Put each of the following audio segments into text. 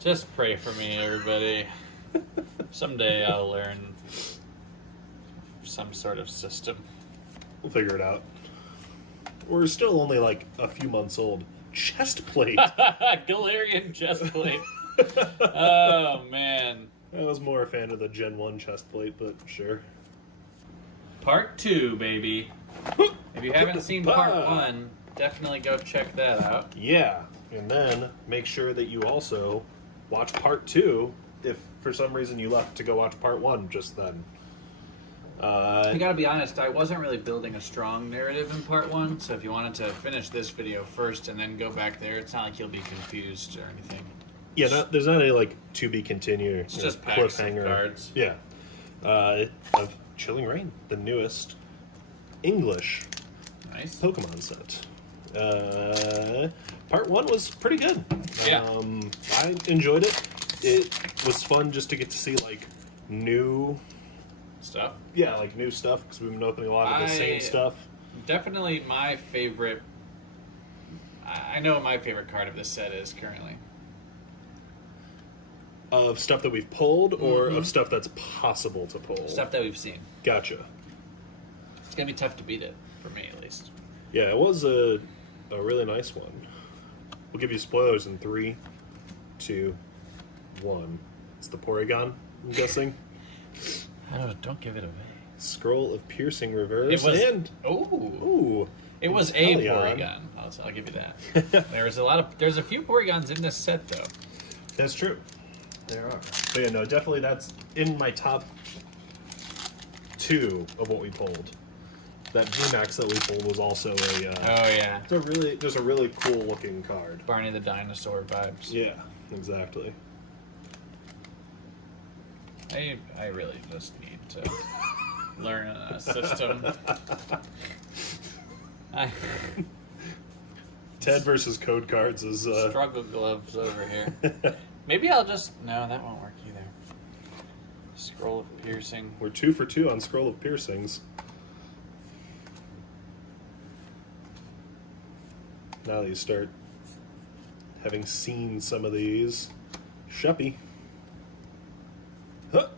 Just pray for me, everybody. Someday I'll learn some sort of system. We'll figure it out. We're still only like a few months old. Chest plate. Galarian chest plate. Oh, man. I was more a fan of the Gen 1 chest plate, but sure. Part 2, baby. If you haven't seen Part 1, definitely go check that out. Yeah, and then make sure that you also watch Part 2 if for some reason you left to go watch Part 1 just then. I gotta be honest, I wasn't really building a strong narrative in Part 1, so if you wanted to finish this video first and then go back there, it's not like you'll be confused or anything. Yeah, there's not any like to be continued. It's just packs of cards. Yeah. Of Chilling Reign, the newest English Pokemon set. Part 1 was pretty good. Yeah. I enjoyed it. It was fun just to get to see like new stuff. Yeah, like new stuff because we've been opening a lot of the same stuff. Definitely my favorite. I know what my favorite card of this set is currently. Of stuff that we've pulled, or of stuff that's possible to pull? Stuff that we've seen. Gotcha. It's gonna be tough to beat it, for me at least. Yeah, it was a really nice one. We'll give you spoilers in 3, 2, 1. It's the Porygon, I'm guessing. Don't give it away. Scroll of Piercing reverse. It was, and ooh. It was a Porygon. I'll give you that. There's a few Porygons in this set though. That's true. There are. But yeah, no, definitely that's in my top 2 of what we pulled. That VMAX that we pulled was also a. Oh yeah. It's a really cool looking card. Barney the Dinosaur vibes. Yeah, exactly. I really just need to learn a system. Ted versus code cards is struggle gloves over here. Maybe I'll just no, that won't work either. Scroll of Piercing. We're 2 for 2 on Scroll of Piercings. Now that you start having seen some of these, Sheppy. Huh.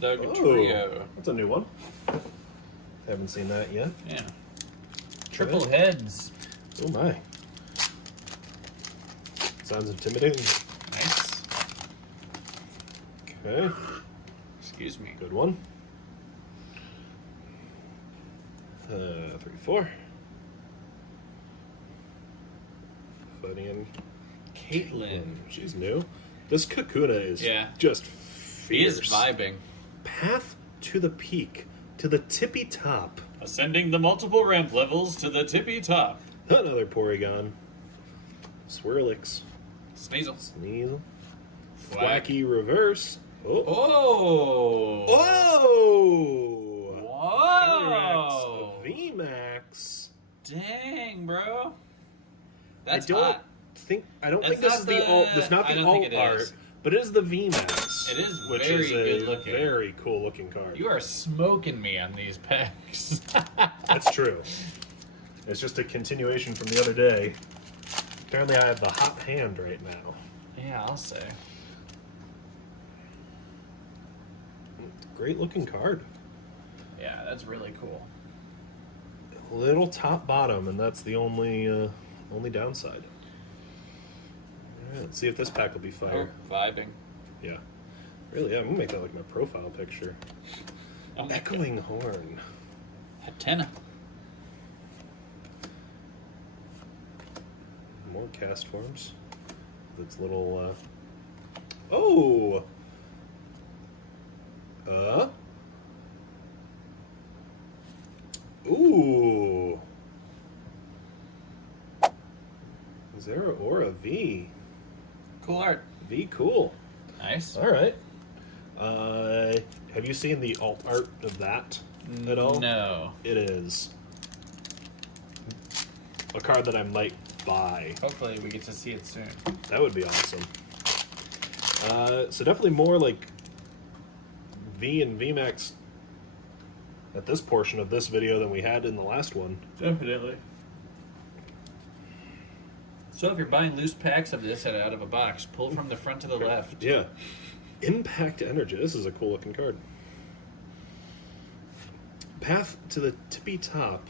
Trio. That's a new one. Haven't seen that yet. Yeah. Triple heads. Oh my. Sounds intimidating. Nice. Okay. Excuse me. Good one. 3, 4. Fighting Caitlin. She's new. This Kakuna is just fierce. He is vibing. Path to the peak, to the tippy top. Ascending the multiple ramp levels to the tippy top. Another Porygon. Swirlix. Sneasel. Sneasel. Thwacky reverse. Oh! Oh! Whoa! VMAX. Dang, bro. That's I don't think this is the alt. That's not the alt art, but it is the VMAX. It is which very is good looking. Very cool looking card. You are smoking me on these packs. That's true. It's just a continuation from the other day. Apparently, I have the hot hand right now. Yeah, I'll say. Great looking card. Yeah, that's really cool. Little top bottom, and that's the only downside. All right, let's see if this pack will be fire. Oh, vibing. Yeah. Really, yeah, I'm gonna make that like my profile picture. Oh Echoing Horn. Antenna. More cast forms. Its little oh! Ooh! Is there an Aura V? Cool art. V cool. Nice. Alright. Have you seen the alt art of that at all? No. It is a card that I might buy. Hopefully we get to see it soon. That would be awesome. So definitely more like V and VMAX at this portion of this video than we had in the last one. Definitely. So if you're buying loose packs of this out of a box, pull from the front to the left. Yeah. Impact Energy. This is a cool looking card. Path to the Tippy Top.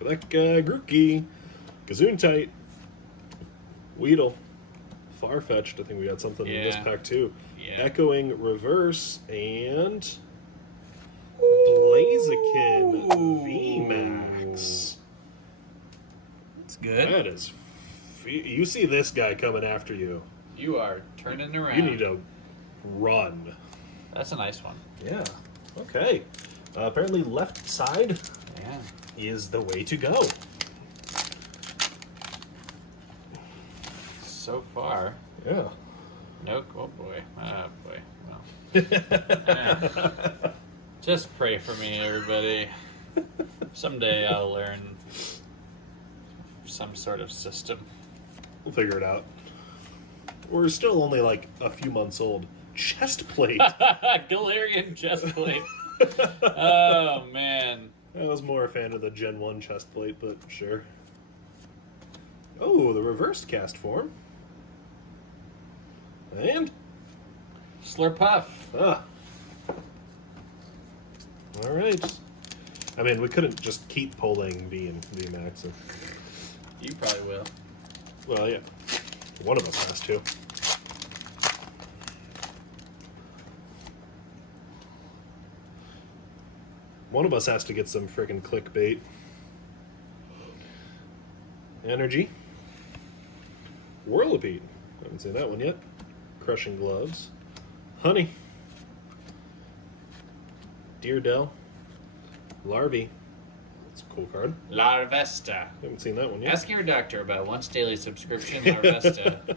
Like Grookey, Gazoon-Tite, Weedle, Farfetch'd. I think we got something in this pack too. Yeah. Echoing Reverse and Blaziken VMAX. It's good. That is. You see this guy coming after you. You are turning around. You need to run. That's a nice one. Yeah. Okay. Apparently, left side is the way to go. So far. Yeah. No. Oh boy. Oh boy. Well. Yeah. Just pray for me, everybody. Someday I'll learn some sort of system. We'll figure it out. We're still only like a few months old. Chest plate. Galarian chest plate. Oh man. I was more a fan of the Gen 1 chest plate, but sure. Oh, the reversed cast form. And Slurpuff. ah. All right. I mean, we couldn't just keep pulling V and V Max. So. You probably will. Well, yeah. One of us has to. One of us has to get some friggin' clickbait. Energy. Whirlipede. Haven't seen that one yet. Crushing Gloves. Honey. Deerdell. Larvae. That's a cool card. Larvesta. Haven't seen that one yet. Ask your doctor about once daily subscription Larvesta.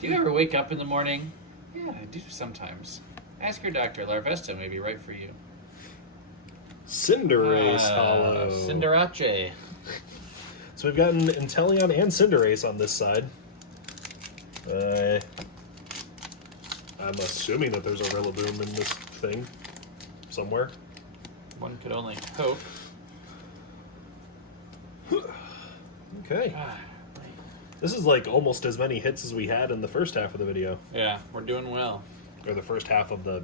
Do you ever wake up in the morning? Yeah, I do sometimes. Ask your doctor. Larvesta may be right for you. Cinderace Hollow. Cinderace. So we've gotten Inteleon and Cinderace on this side. I'm assuming that there's a Rillaboom in this thing somewhere. One could only hope. Okay. This is like almost as many hits as we had in the first half of the video. Yeah, we're doing well. Or the first half of the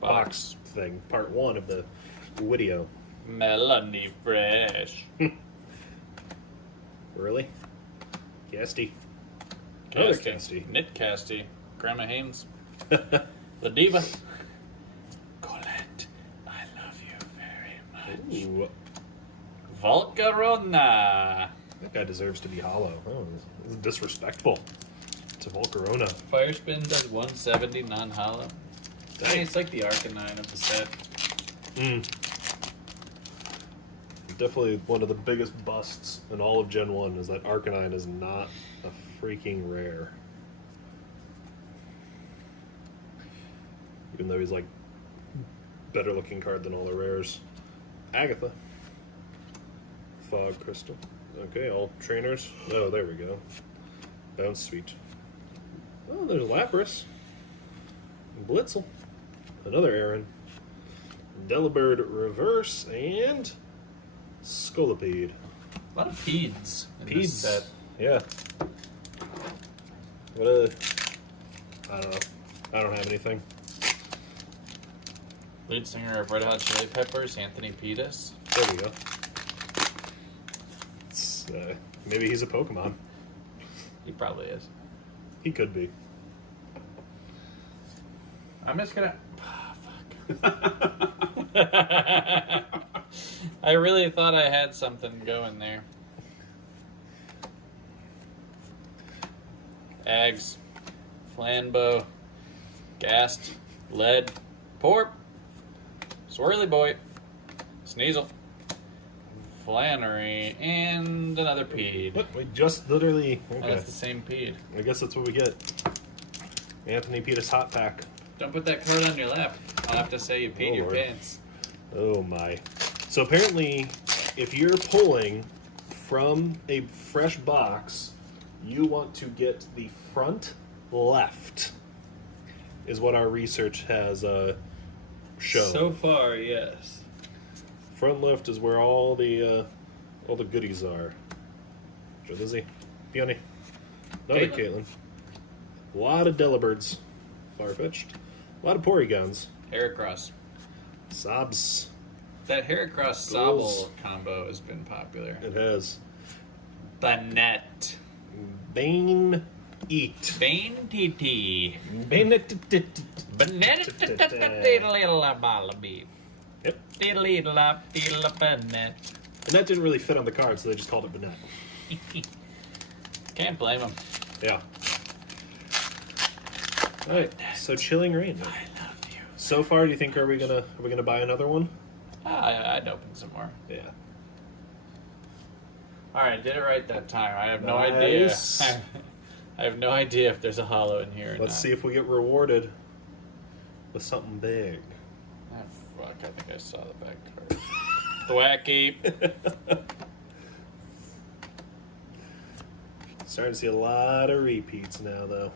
box thing. Part 1 of the video. Melanie Fresh. Really? Casty. Another Casty. Knit Casty. Grandma Haynes. The Diva. Colette, I love you very much. Ooh. Volcarona. That guy deserves to be hollow. Oh, this is disrespectful to Volcarona. Fire Spin does 170 non-hollow. Dang, it's like the Arcanine of the set. Definitely one of the biggest busts in all of Gen 1 is that Arcanine is not a freaking rare. Even though he's like better looking card than all the rares. Agatha. Fog Crystal. Okay, all trainers. Oh, there we go. Bounce Sweet. Oh, there's Lapras. Blitzel. Another Aaron. Delibird Reverse and Scolipede. A lot of Peds in this set. Yeah. What a... I don't know. I don't have anything. Lead singer of Red Hot Chili Peppers, Anthony Pettis. There we go. It's, maybe he's a Pokemon. He probably is. He could be. I'm just gonna... Oh, fuck. I really thought I had something going there. Ags, Flambeau, Gast, Lead, Porp, Swirly Boy, Sneasel, Flannery, and another Pede. What? We just literally... Okay. That's the same Pede. I guess that's what we get. Anthony Pettis Hot Pack. Don't put that card on your lap. I'll have to say you peed your Lord. pants. Oh my. So apparently, if you're pulling from a fresh box, you want to get the front left, is what our research has shown. So far, yes. Front left is where all the goodies are. Lizzie. Peony. Another Caitlin. A lot of Delibirds. Farfetched. A lot of Porygons. Heracross. Sobs. That Heracross Sobble combo has been popular. It has. Banette. Bane Eat. Bane TT. Banette. Banette. Yep. Banette. And that didn't really fit on the card, so they just called it Banette. Can't blame them. Yeah. Alright, so Chilling Reign. I love you. So far, do you think are we gonna buy another one? I'd open some more. Yeah. All right, I did it right that time. I have no Nice. idea. I have no idea if there's a hollow in here. Let's see if we get rewarded with something big. Ah, fuck! I think I saw the back card. Thwacky. Starting to see a lot of repeats now, though.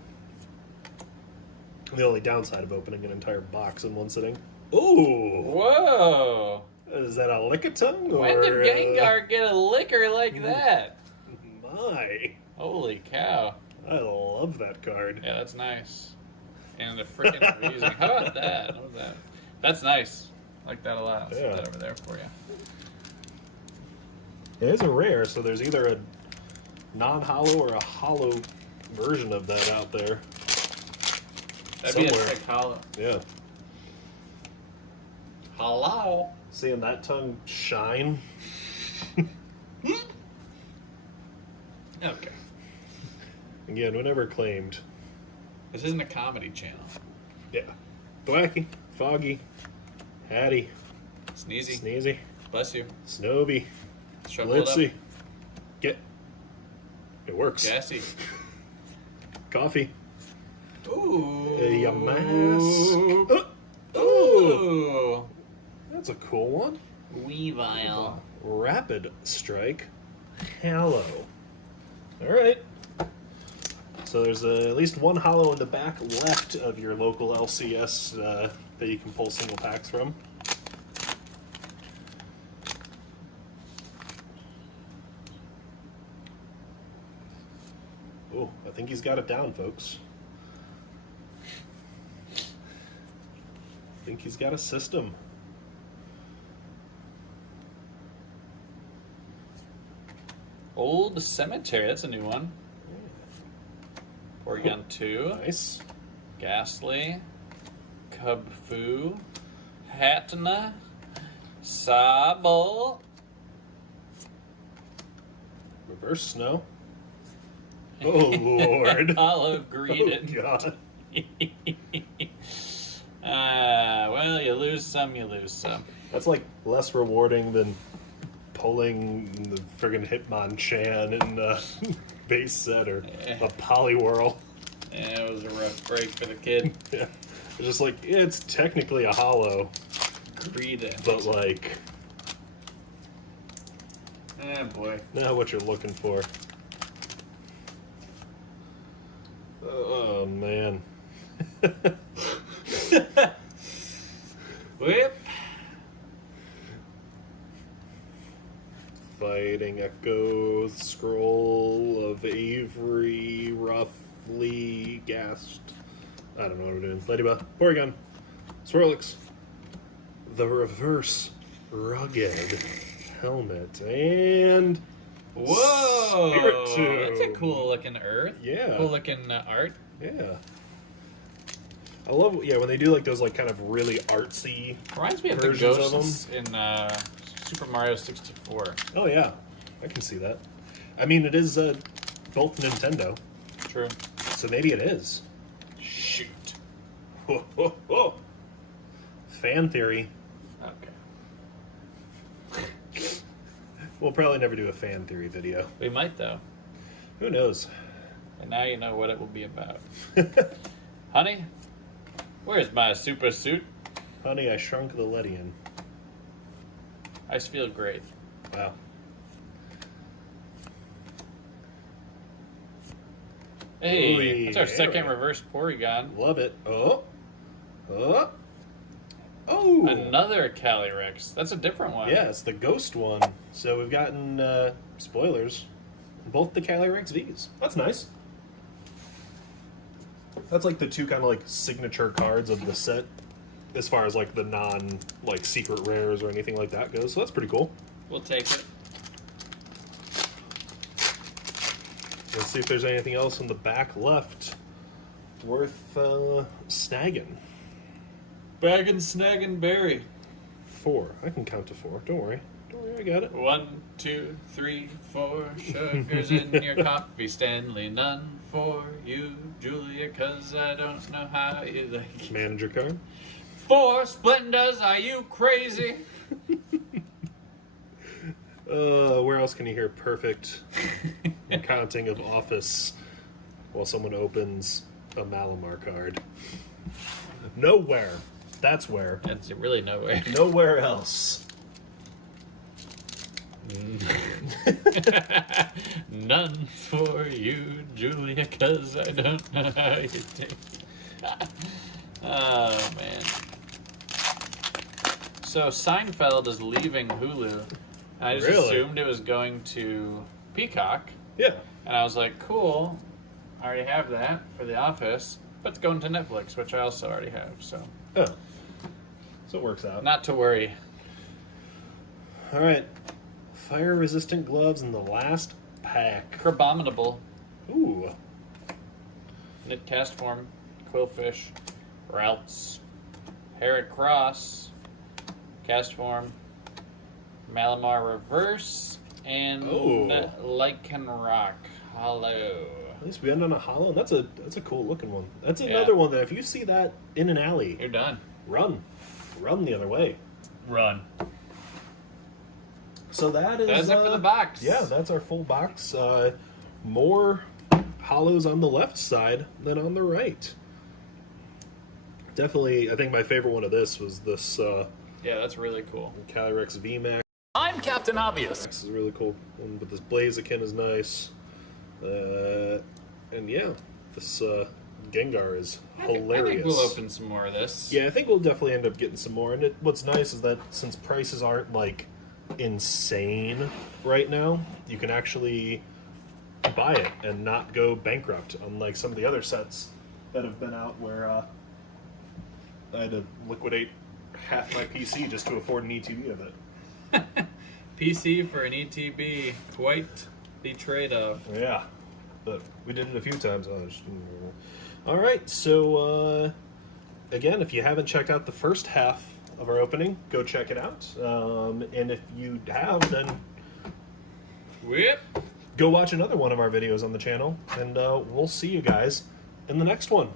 The only downside of opening an entire box in one sitting. Ooh! Whoa! Is that a Lickitung? When did Gengar get a liquor like that? My! Holy cow! I love that card. Yeah, that's nice. And the freaking reason. How about that? How about that? That's nice. I like that a lot. I'll set that over there for you. It is a rare, so there's either a non-hollow or a hollow version of that out there. That'd be a Somewhere. sick hollow. Yeah. Hello. Seeing that tongue shine. Okay. Again, whenever claimed. This isn't a comedy channel. Yeah. Thwacky, Foggy, Hattie, Sneezy. Sneezy, Bless you. Snowby, Shovel it Blitzy. up. Get. It works. Gassy. Coffee. Ooh. A mask. Ooh. That's a cool one. Weavile. Rapid Strike. Hallow. Alright. So there's at least one hollow in the back left of your local LCS that you can pull single packs from. Oh, I think he's got it down, folks. I think he's got a system. Old Cemetery. That's a new one. Porygon 2. Nice. Ghastly. Cubfu. Hatna. Sobble. Reverse Snow. Oh, Lord. Hollow Greedent. Oh, God. Well, you lose some, you lose some. That's like less rewarding than pulling the friggin' Hitmonchan in base set or a Poliwhirl. Yeah, it was a rough break for the kid. Yeah. It's just like, it's technically a hollow, Greedent. but like, boy. not what you're looking for. Oh, man. Whip. Fighting Echo, Scroll of Avery, roughly gassed. I don't know what I'm doing. Ladybug, Porygon, Swirlix, the Reverse Rugged Helmet, and Whoa! Spiritomb. That's a cool looking Earth. Yeah. Cool looking art. Yeah. I love, when they do like those like kind of really artsy. Reminds me of the Versions of ghosts in Super Mario 64. Oh yeah, I can see that. I mean, it is both Nintendo, True. so maybe it is. Shoot. Ho, ho, ho. Fan theory. Okay. We'll probably never do a fan theory video. We might though. Who knows? And now you know what it will be about. Honey, where's my super suit? Honey, I shrunk the Ledian. I just feel great. Wow. Hey, Ooh, that's our second yeah. reverse Porygon. Love it. Oh. Oh. Oh. Another Calyrex. That's a different one. Yeah, it's the ghost one. So we've gotten spoilers. both the Calyrex Vs. That's nice. That's like the two kind of like signature cards of the set, as far as like the non like secret rares or anything like that goes. So that's pretty cool. We'll take it. Let's see if there's anything else in the back left worth snagging. Baggin', snaggin', berry. 4. I can count to 4. Don't worry. Don't worry, I got it. 1, 2, 3, 4. Sugars in your coffee, Stanley. None for you, Julia, 'cause I don't know how you like. Manager card. 4 Splendas, are you crazy? Where else can you hear perfect counting of office while someone opens a Malamar card? Nowhere. That's where. That's really nowhere. Nowhere else. None for you, Julia, 'cause I don't know how you take. Oh, man. So Seinfeld is leaving Hulu. I just assumed it was going to Peacock. Yeah. And I was like, cool, I already have that for The Office, but it's going to Netflix, which I also already have, so. Oh. So it works out. Not to worry. All right. Fire-resistant gloves in the last pack. Crabominable. Ooh. Knit cast form. Quillfish. Routes. Heracross. Cast form. Malamar reverse. And Lycanroc hollow. At least we end on a hollow. That's a cool looking one. That's another one that if you see that in an alley, You're done. run the other way. Run. So that's it for the box. Yeah, that's our full box. More hollows on the left side than on the right. Definitely, I think my favorite one of this was this. Yeah, that's really cool. Calyrex VMAX. I'm Captain Obvious. This is really cool. But this Blaziken is nice. And yeah, this Gengar is hilarious. I think we'll open some more of this. Yeah, I think we'll definitely end up getting some more. And what's nice is that since prices aren't like insane right now, you can actually buy it and not go bankrupt, unlike some of the other sets that have been out where I had to liquidate half my PC just to afford an ETB of it. PC for an ETB, quite the trade-off. Yeah, but we did it a few times. All right, so again, if you haven't checked out the first half of our opening, go check it out. And if you have, then Whip. go watch another one of our videos on the channel, and we'll see you guys in the next one.